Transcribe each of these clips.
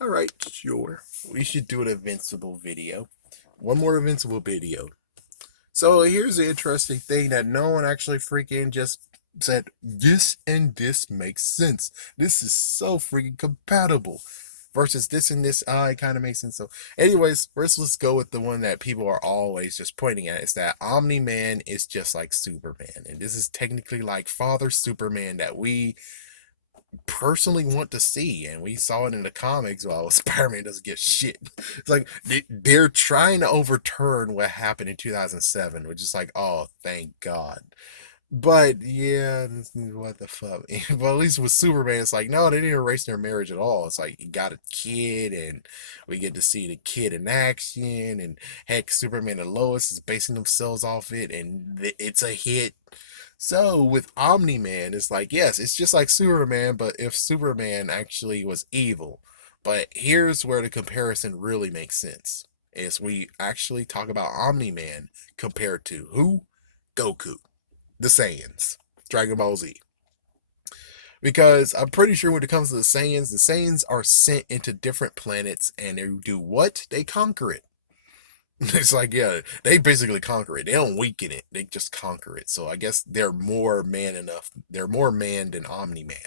Alright, sure. We should do an Invincible video. One more Invincible video. So here's the interesting thing that no one actually freaking just said, this and this makes sense. This is so freaking compatible. Versus this and this, it kind of makes sense. So, anyways, first let's go with the one that people are always just pointing at. Is that Omni-Man is just like Superman. And this is technically like Father Superman that we personally want to see, and we saw it in the comics. Well, Spider-Man doesn't get shit. It's like they're trying to overturn what happened in 2007, which is like, oh, thank God. But yeah, what the fuck. But at least with Superman, it's like, no, they didn't erase their marriage at all. It's like he got a kid, and we get to see the kid in action, and heck, Superman and Lois is basing themselves off it, and it's a hit. So with Omni-Man, it's like, yes, it's just like Superman, but if Superman actually was evil. But here's where the comparison really makes sense. Is we actually talk about Omni-Man compared to who? Goku. The Saiyans. Dragon Ball Z. Because I'm pretty sure when it comes to the Saiyans are sent into different planets and they do what? They conquer it. It's like, yeah, they basically conquer it. They don't weaken it. They just conquer it. So I guess they're more man enough. They're more man than Omni-Man.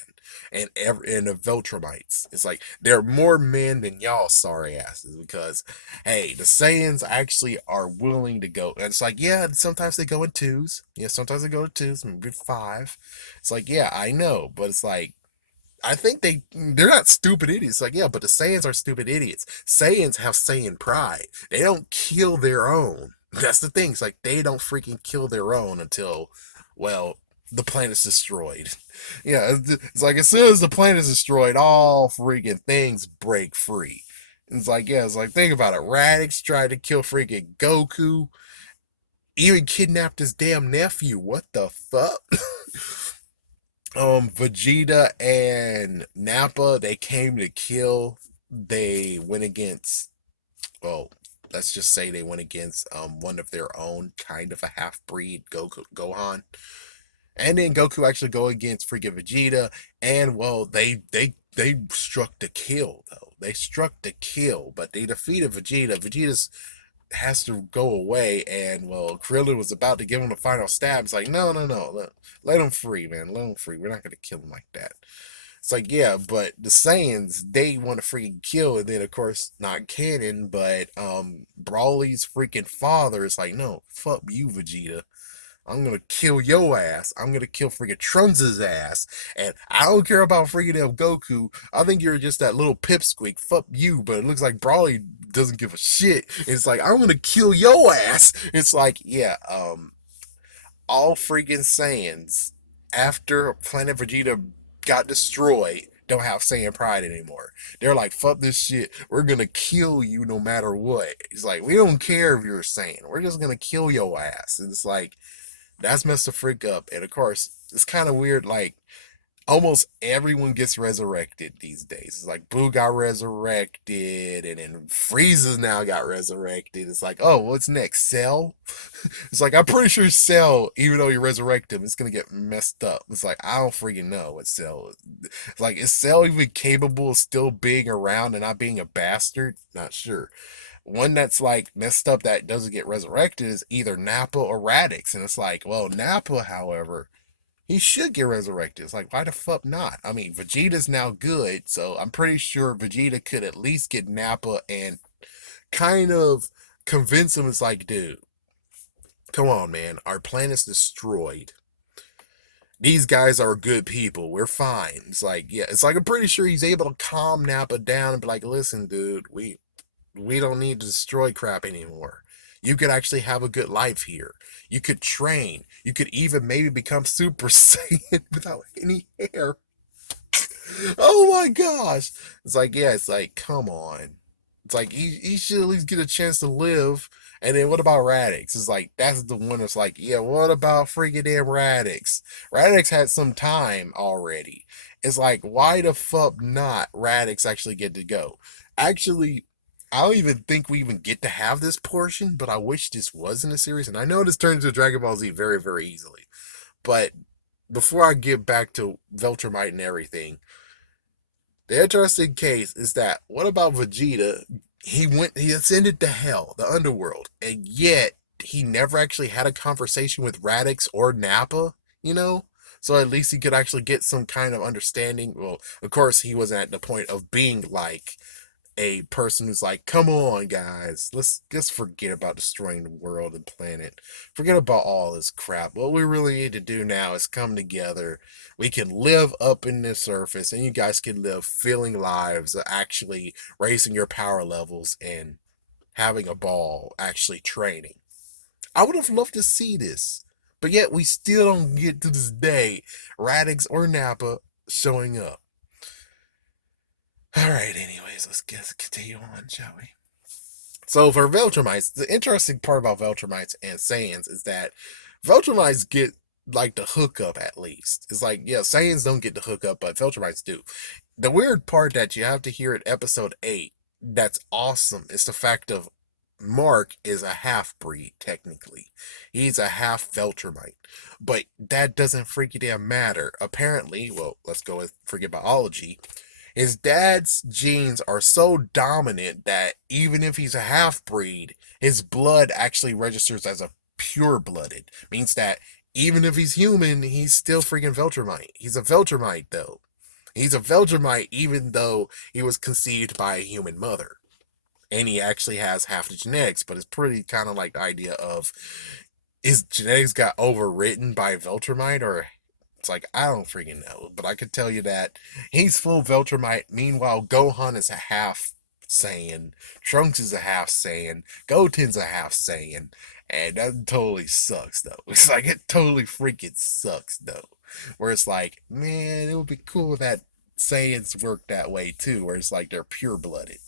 And the Viltrumites. It's like they're more men than y'all sorry asses because hey, the Saiyans actually are willing to go. And it's like, yeah, sometimes they go in twos. Yeah, sometimes they go in twos, maybe five. It's like, yeah, I know, but it's like I think they're not stupid idiots. Like, yeah, but the Saiyans are stupid idiots. Saiyans have Saiyan pride. They don't kill their own. That's the thing. It's like they don't freaking kill their own until, well, the planet's destroyed. Yeah, it's like as soon as the planet's destroyed, all freaking things break free. It's like, yeah, it's like think about it. Radix tried to kill freaking Goku, even kidnapped his damn nephew. What the fuck? Vegeta and Nappa, they came to kill. They went against, well, let's just say they went against one of their own, kind of a half-breed, Gohan. And then Goku actually go against freaking Vegeta, and well, they struck the kill though. They struck the kill, but they defeated Vegeta. Vegeta's has to go away, and well, Krillin was about to give him the final stab. It's like, no, no, no, let him free, man, let him free. We're not gonna kill him like that. It's like, yeah, but the Saiyans, they want to freaking kill, and then of course not canon, but Brawly's freaking father is like, no, fuck you, Vegeta. I'm gonna kill your ass. I'm gonna kill freaking Trunks' ass. And I don't care about freaking Goku. I think you're just that little pipsqueak. Fuck you. But it looks like Brawly doesn't give a shit. It's like, I'm gonna kill your ass. It's like, yeah, all freaking Saiyans after Planet Vegeta got destroyed don't have Saiyan pride anymore. They're like, fuck this shit. We're gonna kill you no matter what. It's like, we don't care if you're a Saiyan. We're just gonna kill your ass. And it's like, that's messed the freak up. And of course, it's kind of weird. Like, almost everyone gets resurrected these days. It's like Boo got resurrected, and then Frieza's now got resurrected. It's like, oh, what's next? Cell? It's like, I'm pretty sure Cell, even though you resurrect him, it's gonna get messed up. It's like, I don't freaking know what Cell is. It's like, is Cell even capable of still being around and not being a bastard? Not sure. One that's like messed up that doesn't get resurrected is either Nappa or Radix. And it's like, well, Nappa, however, he should get resurrected. It's like, why the fuck not? I mean, Vegeta's now good, so I'm pretty sure Vegeta could at least get Nappa and kind of convince him. It's like, dude, come on, man. Our planet's destroyed. These guys are good people. We're fine. It's like, yeah, it's like I'm pretty sure he's able to calm Nappa down and be like, listen, dude, we don't need to destroy crap anymore. You could actually have a good life here. You could train. You could even maybe become Super Saiyan without any hair. Oh my gosh. It's like, yeah, it's like, come on. It's like, he should at least get a chance to live. And then what about Radix? It's like, that's the one that's like, yeah, what about freaking damn Radix? Radix had some time already. It's like, why the fuck not Radix actually get to go? Actually, I don't even think we even get to have this portion, but I wish this was in a series. And I know this turns into Dragon Ball Z very, very easily. But before I get back to Viltrumite and everything, The interesting case is that what about Vegeta? He ascended to hell, the underworld, and yet he never actually had a conversation with Radix or Nappa, you know? So at least he could actually get some kind of understanding. Well, of course, he wasn't at the point of being like a person who's like, come on, guys, let's just forget about destroying the world and planet. Forget about all this crap. What we really need to do now is come together. We can live up in the surface, and you guys can live feeling lives, actually raising your power levels and having a ball, actually training. I would have loved to see this, but yet we still don't get to this day Radix or Nappa showing up. All right, anyways, let's continue on, shall we? So for Viltrumites, the interesting part about Viltrumites and Saiyans is that Viltrumites get like the hookup at least. It's like, yeah, Saiyans don't get the hookup, but Viltrumites do. The weird part that you have to hear in episode 8 that's awesome is the fact of Mark is a half breed, technically. He's a half Viltrumite. But that doesn't freaking damn matter. Apparently, well, let's go with forget biology. His dad's genes are so dominant that even if he's a half breed, his blood actually registers as a pure blooded. Means that even if he's human, he's still freaking Veltrumite. He's a Veltrumite though. He's a Veltrumite even though he was conceived by a human mother. And he actually has half the genetics, but it's pretty kind of like the idea of his genetics got overwritten by Veltrumite, or it's like, I don't freaking know, but I could tell you that he's full Viltrumite. Meanwhile, Gohan is a half Saiyan, Trunks is a half Saiyan, Goten's a half Saiyan, and that totally sucks, though. It's like, it totally freaking sucks, though. Where it's like, man, it would be cool if that Saiyans work that way, too, where it's like they're pure blooded.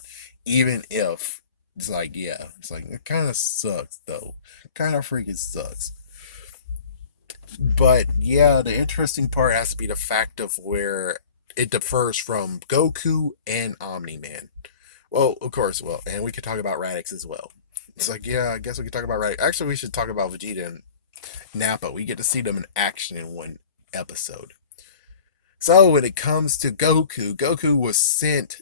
Even if, it's like, yeah, it's like, it kind of sucks, though. Kind of freaking sucks. But yeah, the interesting part has to be the fact of where it differs from Goku and Omni-Man. Well, of course, well, and we could talk about Radix as well. It's like, yeah, I guess we could talk about Radix. Actually, we should talk about Vegeta and Nappa. We get to see them in action in one episode. So when it comes to Goku, Goku was sent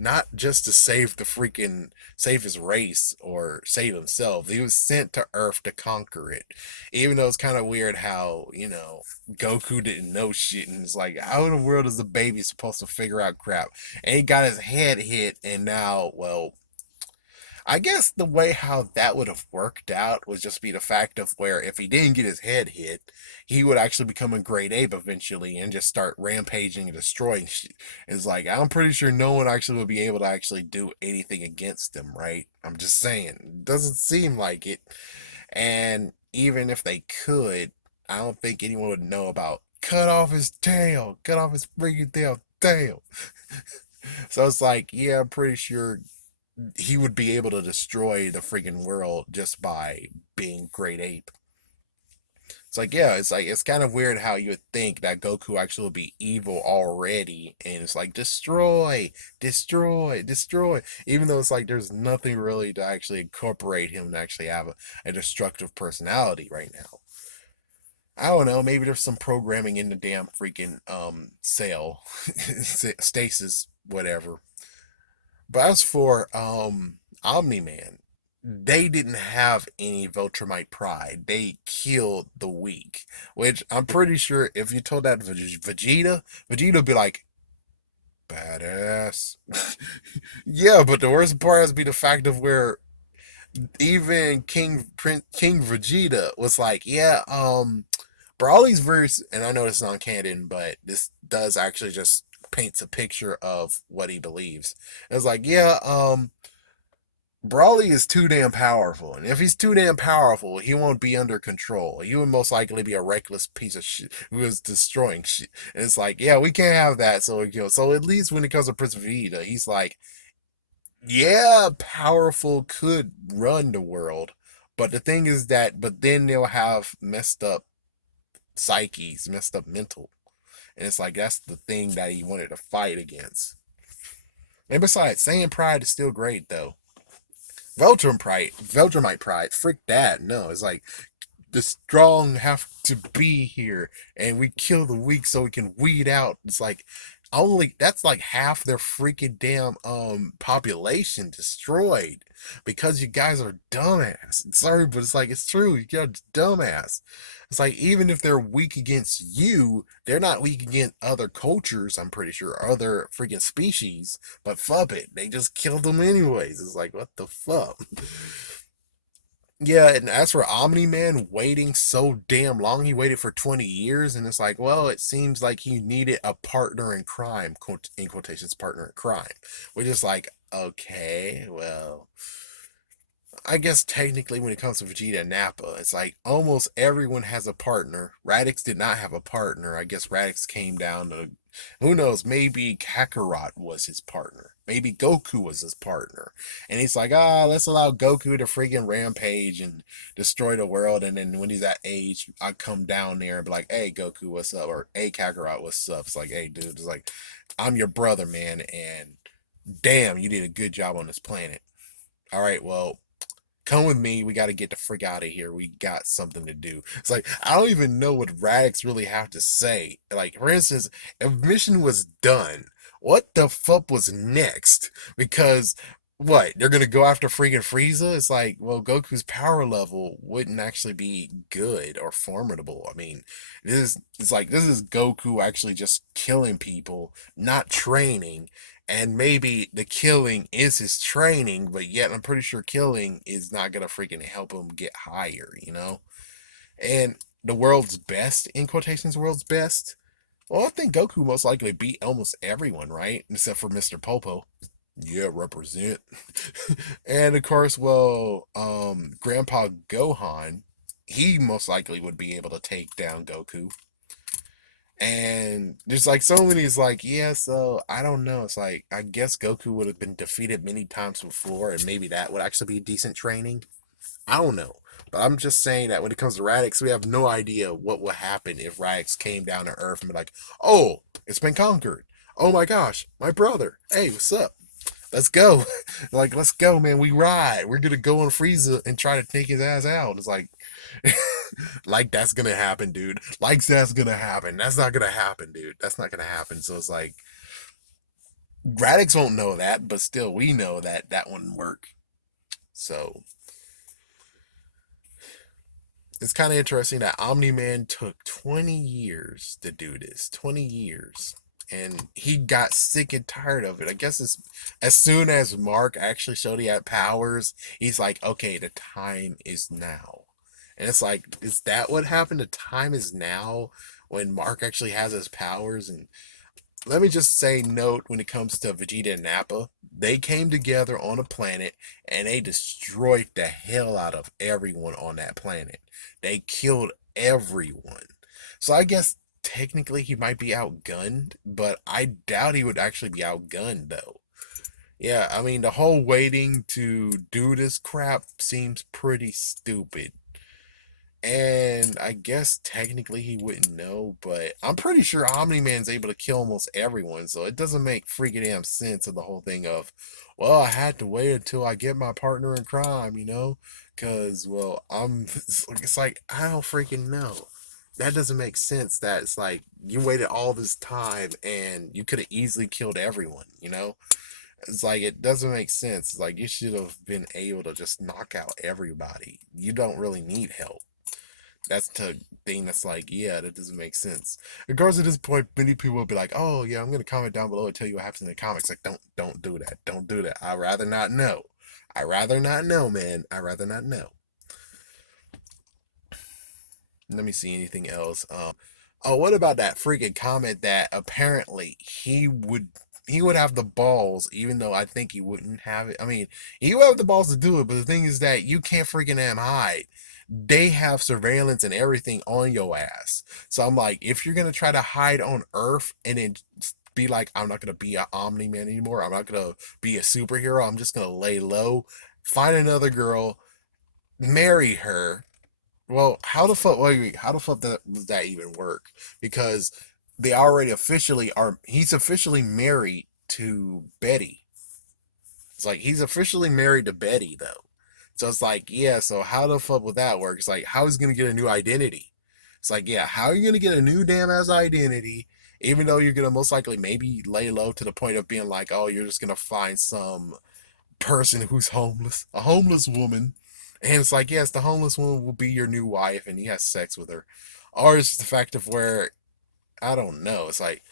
not just to save the freaking save his race or save himself. He was sent to Earth to conquer it. Even though it's kind of weird how, Goku didn't know shit and it's like, how in the world is the baby supposed to figure out crap? And he got his head hit and now, well, I guess the way how that would have worked out would just be the fact of where if he didn't get his head hit, he would actually become a great ape eventually and just start rampaging and destroying shit. It's like, I'm pretty sure no one actually would be able to actually do anything against him, right? I'm just saying. It doesn't seem like it. And even if they could, I don't think anyone would know about cut off his tail, cut off his freaking tail. So it's like, yeah, I'm pretty sure he would be able to destroy the freaking world just by being great ape. It's like, yeah, it's like it's kind of weird how you would think that Goku actually would be evil already, and it's like destroy, destroy, destroy. Even though it's like there's nothing really to actually incorporate him to actually have a destructive personality right now. I don't know. Maybe there's some programming in the damn freaking cell, stasis, whatever. But as for Omni-Man, they didn't have any Viltrumite pride. They killed the weak, which I'm pretty sure if you told that to Vegeta would be like, badass. Yeah, but the worst part has to be the fact of where even King Vegeta was like, yeah, Brawly's verse, and I know it's non-canon, but this does actually just paints a picture of what he believes. It's like, yeah, Brawly is too damn powerful, and if he's too damn powerful, he won't be under control. He would most likely be a reckless piece of shit who is destroying shit. And it's like, yeah, we can't have that. So at least when it comes to Prince Vegeta, he's like, yeah, powerful could run the world, but the thing is that, but then they'll have messed up psyches, messed up mental, and it's like that's the thing that he wanted to fight against. And besides, Saiyan pride is still great though. Veltramite pride, frick that. No, it's like the strong have to be here, and we kill the weak so we can weed out. It's like only that's like half their freaking damn population destroyed because you guys are dumbass. Sorry, but it's like it's true. You guys are dumbass. It's like even if they're weak against you, they're not weak against other cultures, I'm pretty sure, other freaking species. But fuck it, they just killed them anyways. It's like what the fuck? Yeah, and as for Omni-Man waiting so damn long, he waited for 20 years, and it's like, well, it seems like he needed a partner in crime, in quotations, partner in crime. We're just like, okay, well, I guess technically when it comes to Vegeta and Nappa, it's like almost everyone has a partner. Radix did not have a partner. I guess Radix came down to, who knows, maybe Kakarot was his partner. Maybe Goku was his partner. And he's like, let's allow Goku to freaking rampage and destroy the world. And then when he's that age, I come down there and be like, hey, Goku, what's up? Or hey, Kakarot, what's up? It's like, hey, dude, it's like, I'm your brother, man. And damn, you did a good job on this planet. All right, well, come with me. We got to get the frick out of here. We got something to do. It's like, I don't even know what Radix really have to say. Like, for instance, if mission was done, what the fuck was next? Because, what, they're going to go after freaking Frieza? It's like, well, Goku's power level wouldn't actually be good or formidable. I mean, it's like, this is Goku actually just killing people, not training, and maybe the killing is his training, but yet I'm pretty sure killing is not gonna freaking help him get higher, you know? And the world's best, in quotations, world's best. Well, I think Goku most likely beat almost everyone, right? Except for Mr. Popo. Yeah, represent. And of course, well, Grandpa Gohan, he most likely would be able to take down Goku. And there's like so many, it's like, yeah, so I don't know. It's like, I guess Goku would have been defeated many times before, and maybe that would actually be decent training. I don't know. But I'm just saying that when it comes to Radix, we have no idea what would happen if Radix came down to Earth and be like, oh, it's been conquered. Oh my gosh, my brother. Hey, what's up? Let's go. Like, let's go, man. We ride. We're gonna go on Frieza and try to take his ass out. It's like that's gonna happen, dude. Like that's gonna happen. That's not gonna happen, dude. That's not gonna happen. So it's like Radix won't know that, but still, we know that that wouldn't work. So it's kind of interesting that Omni-Man took 20 years to do this. 20 years. And he got sick and tired of it. I guess it's as soon as Mark actually showed he had powers, he's like, okay, the time is now. And it's like, is that what happened? The time is now when Mark actually has his powers. And let me just say, note when it comes to Vegeta and Nappa, they came together on a planet and they destroyed the hell out of everyone on that planet. They killed everyone. So I guess technically he might be outgunned, but I doubt he would actually be outgunned though. Yeah, I mean, the whole waiting to do this crap seems pretty stupid. And I guess technically he wouldn't know, but I'm pretty sure Omni Man's able to kill almost everyone, so it doesn't make freaking damn sense of the whole thing of, well, I had to wait until I get my partner in crime, you know? Because, well, it's like, I don't freaking know. That doesn't make sense that it's like you waited all this time and you could have easily killed everyone, you know? It's like it doesn't make sense. It's like you should have been able to just knock out everybody. You don't really need help. That's the thing that's like, yeah, that doesn't make sense. Of course, at this point, many people will be like, oh, yeah, I'm going to comment down below and tell you what happens in the comics. Like, don't do that. Don't do that. I'd rather not know. I'd rather not know, man. I'd rather not know. Let me see anything else. Oh, what about that freaking comment that apparently he would have the balls, even though I think he wouldn't have it. I mean, he would have the balls to do it, but the thing is that you can't freaking damn hide. They have surveillance and everything on your ass. So I'm like, if you're gonna try to hide on Earth and then be like, I'm not gonna be an Omni Man anymore. I'm not gonna be a superhero. I'm just gonna lay low, find another girl, marry her. Well, how the fuck? Wait, how the fuck does that even work? Because they already officially are. He's officially married to Betty. It's like he's officially married to Betty though. So it's like, yeah, so how the fuck would that work? It's like, how is he gonna get a new identity? It's like, yeah, how are you gonna get a new damn ass identity? Even though you're gonna most likely maybe lay low to the point of being like, oh, you're just gonna find some person who's homeless, a homeless woman, and it's like, yes, the homeless woman will be your new wife, and he has sex with her, or it's just the fact of where I don't know. It's like,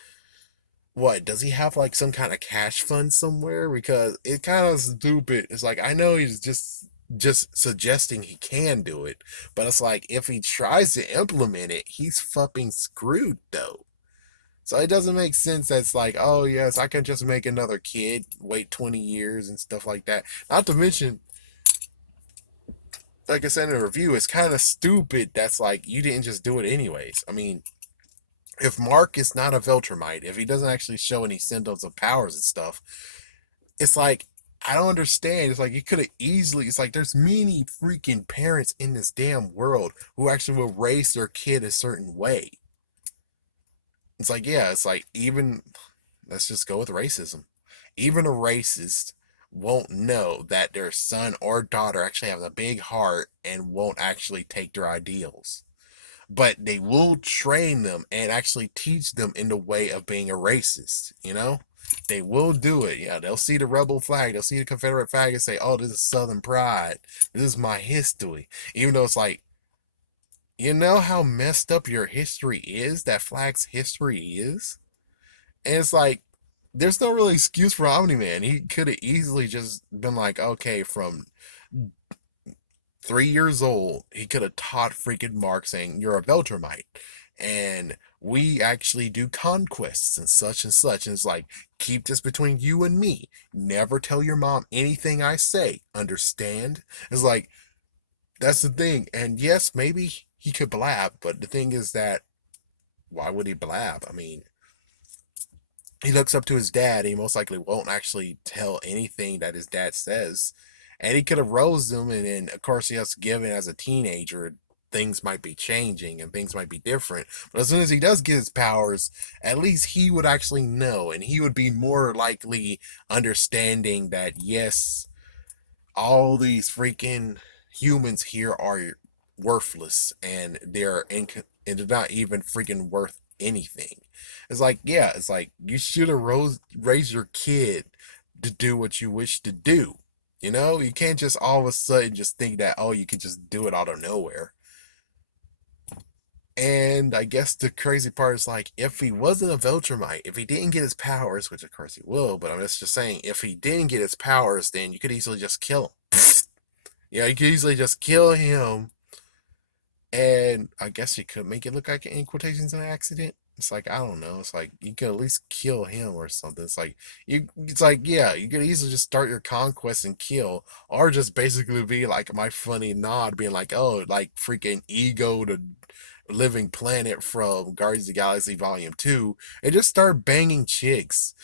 what does he have like some kind of cash fund somewhere? Because it kind of stupid. It's like I know he's just suggesting he can do it, but it's like if he tries to implement it, he's fucking screwed though. So it doesn't make sense. That's like, oh yes, I can just make another kid, wait 20 years and stuff like that. Not to mention, like I said in the review, it's kind of stupid. That's like you didn't just do it anyways. I mean, if Mark is not a Viltrumite, if he doesn't actually show any symptoms of powers and stuff, it's like I don't understand. It's like you could have easily. It's like there's many freaking parents in this damn world who actually will raise their kid a certain way. It's like yeah, it's like even let's just go with racism. Even a racist won't know that their son or daughter actually has a big heart and won't actually take their ideals, but they will train them and actually teach them in the way of being a racist, you know? They will do it. Yeah, they'll see the rebel flag, they'll see the Confederate flag and say, oh, this is Southern pride. This is my history. Even though it's like, you know how messed up your history is? That flag's history is? And it's like, there's no real excuse for Omni-Man. He could have easily just been like, okay, from 3 years old, he could have taught freaking Mark saying, you're a Beltramite. And we actually do conquests and such and such. And it's like, keep this between you and me. Never tell your mom anything I say. Understand? It's like, that's the thing. And yes, maybe he could blab, but the thing is that, why would he blab? I mean, he looks up to his dad. He most likely won't actually tell anything that his dad says. And he could have rose him, and then of course he has given as a teenager, things might be changing and things might be different. But as soon as he does get his powers, at least he would actually know, and he would be more likely understanding that yes, all these freaking humans here are worthless and and they're not even freaking worth anything. It's like, yeah, it's like you should have raised your kid to do what you wish to do. You know, you can't just all of a sudden just think that, oh, you can just do it out of nowhere. And I guess the crazy part is like, if he wasn't a Viltrumite, if he didn't get his powers, which of course he will, but I'm just saying, if he didn't get his powers, then you could easily just kill him. Yeah, you could easily just kill him, and I guess you could make it look like in quotations an accident. It's like I don't know. It's like you could at least kill him or something. It's like you. It's like yeah, you could easily just start your conquest and kill, or just basically be like my funny nod, being like, oh, like freaking ego to living planet from Guardians of the Galaxy Volume 2, and just start banging chicks.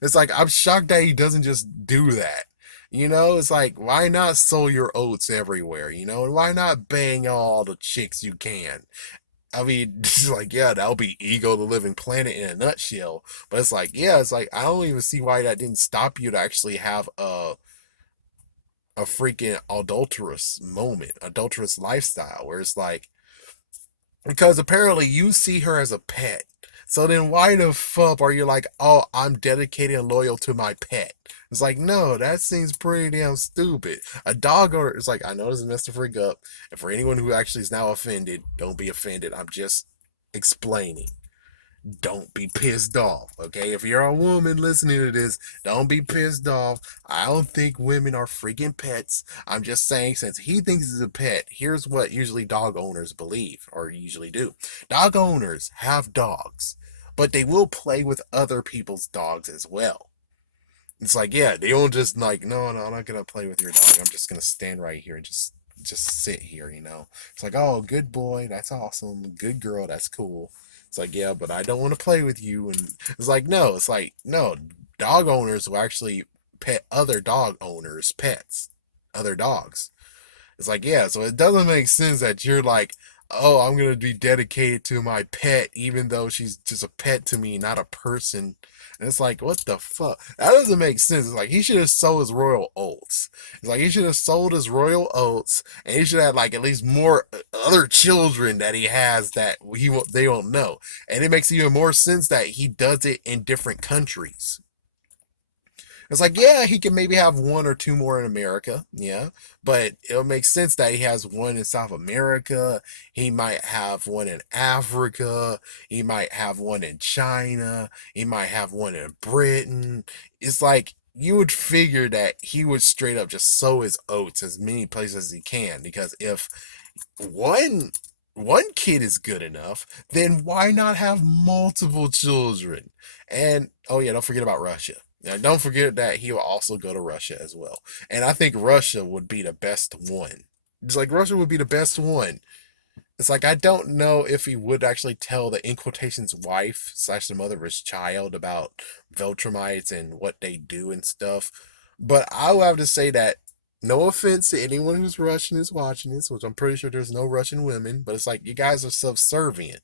It's like I'm shocked that he doesn't just do that. You know, it's like why not sow your oats everywhere, you know, and why not bang all the chicks you can? I mean, it's like, yeah, that'll be ego the living planet in a nutshell. But it's like, yeah, it's like I don't even see why that didn't stop you to actually have a freaking adulterous moment, adulterous lifestyle where it's like because apparently you see her as a pet. So then why the fuck are you like, oh, I'm dedicated and loyal to my pet? It's like, no, that seems pretty damn stupid. A dog owner, it's like, I know this is Mr. Freak Up. And for anyone who actually is now offended, don't be offended. I'm just explaining. Don't be pissed off, okay? If you're a woman listening to this, don't be pissed off. I don't think women are freaking pets. I'm just saying, since he thinks he's a pet, here's what usually dog owners believe, or usually do. Dog owners have dogs, but they will play with other people's dogs as well. It's like, yeah, they don't just like, no, no, I'm not gonna play with your dog. I'm just gonna stand right here and just sit here, you know. It's like, oh, good boy, that's awesome. Good girl, that's cool. It's like, yeah, but I don't want to play with you. And it's like, no, it's like, no, dog owners will actually pet other dog owners' pets, other dogs. It's like, yeah, so it doesn't make sense that you're like, oh, I'm gonna be dedicated to my pet, even though she's just a pet to me, not a person. And it's like, what the fuck? That doesn't make sense. It's like he should have sold his royal oats. It's like he should have sold his royal oats, and he should have like at least more other children that he has that they don't know. And it makes even more sense that he does it in different countries. It's like, yeah, he can maybe have one or two more in America, yeah, but it'll make sense that he has one in South America. He might have one in Africa. He might have one in China. He might have one in Britain. It's like you would figure that he would straight up just sow his oats as many places as he can, because if one one kid is good enough, then why not have multiple children? And oh yeah, don't forget about Russia. Now, don't forget that he will also go to Russia as well. And I think Russia would be the best one. It's like Russia would be the best one. It's like I don't know if he would actually tell the in quotations wife slash the mother of his child about Viltrumites and what they do and stuff. But I will have to say that no offense to anyone who's Russian is watching this, which I'm pretty sure there's no Russian women, but it's like you guys are subservient.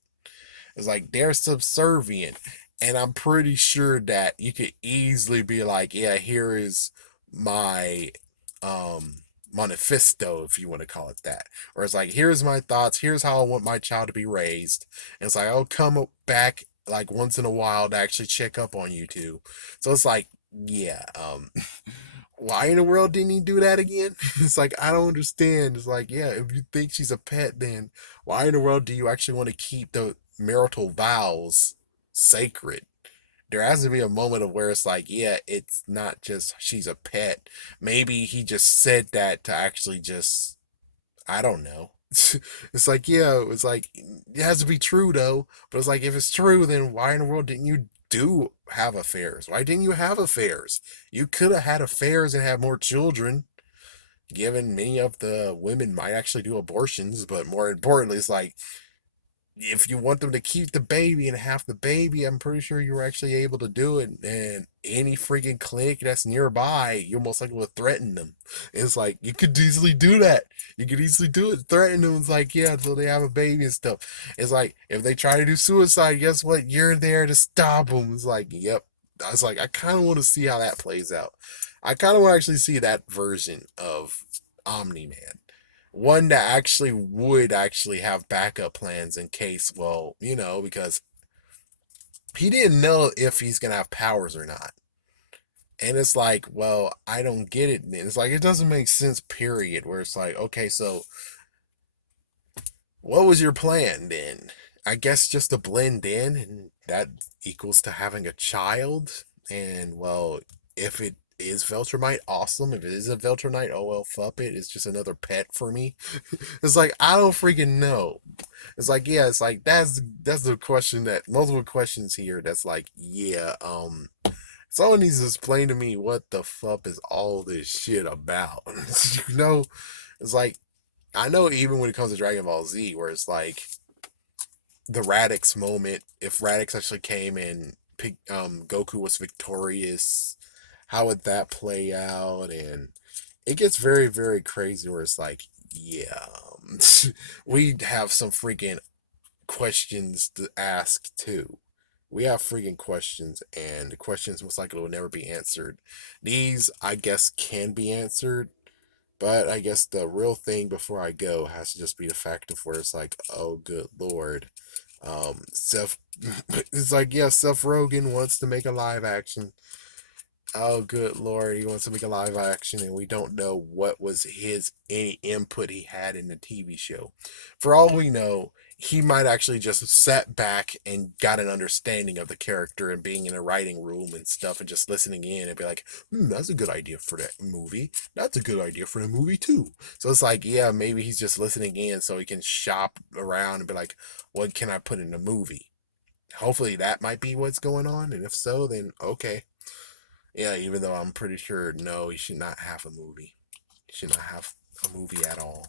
It's like they're subservient. And I'm pretty sure that you could easily be like, yeah, here is my um manifesto, if you want to call it that. Or it's like, here's my thoughts, here's how I want my child to be raised. And it's like, I'll come back like once in a while to actually check up on you two. So it's like, yeah, why in the world didn't he do that again? It's like, I don't understand. It's like, yeah, if you think she's a pet, then why in the world do you actually want to keep the marital vows sacred? There has to be a moment of where it's like, yeah, it's not just she's a pet. Maybe he just said that to actually just, I don't know. It's like, yeah, it's like, it has to be true though. But it's like, if it's true, then why in the world didn't you do have affairs? Why didn't you have affairs? You could have had affairs and had more children, given many of the women might actually do abortions. But more importantly, it's like, if you want them to keep the baby and have the baby, I'm pretty sure you're actually able to do it. And any freaking clinic that's nearby, you're most likely to threaten them. It's like you could easily do that. You could easily do it. Threaten them. It's like, yeah, until they have a baby and stuff. It's like if they try to do suicide, guess what? You're there to stop them. It's like, yep. I was like, I kind of want to see how that plays out. I kind of want to actually see that version of Omni-Man, one that actually would actually have backup plans in case, well, because he didn't know if he's gonna have powers or not. And it's like, well, I don't get it. It's like it doesn't make sense, period. Where it's like, okay, so what was your plan then? I guess just to blend in, and that equals to having a child. And well, if it is Veltramite, awesome. If it is a Veltramite, oh well, fuck it. It's just another pet for me. It's like I don't freaking know. It's like, yeah, it's like that's the question, that multiple questions here. That's like, yeah, someone needs to explain to me what the fuck is all this shit about. you know, it's like I know even when it comes to Dragon Ball Z, where it's like the Radix moment, if Radix actually came and Goku was victorious, how would that play out? And it gets very, very crazy where it's like, yeah, we have some freaking questions to ask too. We have freaking questions, and the questions most likely will never be answered. These, I guess, can be answered, but I guess the real thing before I go has to just be the fact of where it's like, oh, good lord. Seth, it's like, yeah, Seth Rogen wants to make a live action. Oh, good lord, he wants to make a live action, and we don't know what was any input he had in the TV show. For all we know, he might actually just sat back and got an understanding of the character and being in a writing room and stuff and just listening in and be like, that's a good idea for that movie. That's a good idea for the movie too. So it's like, yeah, maybe he's just listening in so he can shop around and be like, what can I put in the movie? Hopefully that might be what's going on, and if so, then okay. Yeah, even though I'm pretty sure no, he should not have a movie. He should not have a movie at all.